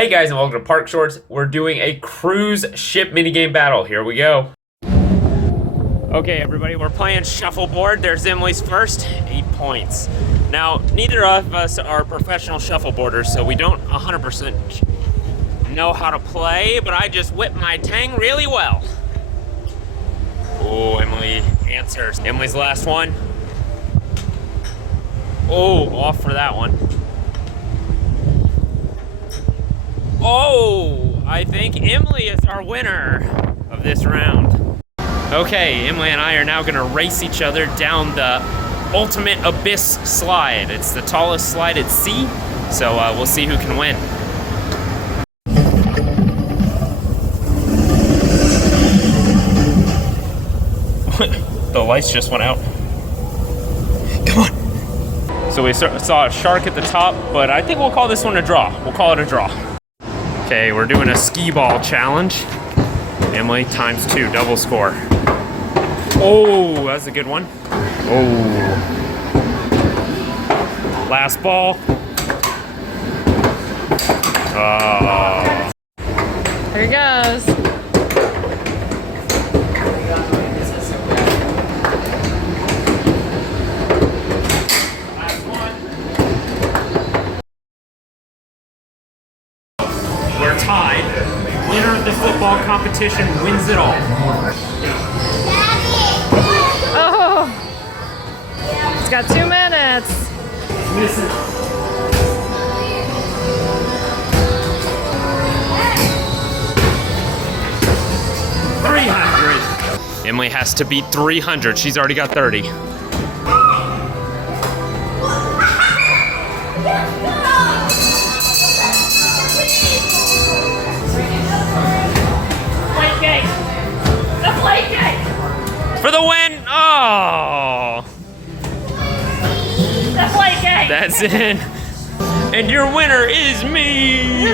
Hey guys, and welcome to Park Shorts. We're doing a cruise ship minigame battle. Here we go. Okay, everybody, we're playing shuffleboard. There's Emily's first, 8 points. Now, neither of us are professional shuffleboarders, so we don't 100% know how to play, but I just whip my tang really well. Oh, Emily answers. Emily's last one. Oh, off for that one. Oh, I think Emily is our winner of this round. Okay, Emily and I are now gonna race each other down the ultimate abyss slide. It's the tallest slide at sea, so we'll see who can win. The lights just went out. Come on. So we saw a shark at the top, but I think we'll call this one a draw. We'll call it a draw. Okay, we're doing a skee ball challenge. Emily times 2, double score. Oh, that's a good one. Oh. Last ball. Oh. Here it goes. Last one. We're tied. Winner of the football competition wins it all. Oh, it's got 2 minutes. Listen. $300. Emily has to beat 300. She's already got 30. For the win! Oh! The plate game! That's it. And your winner is me!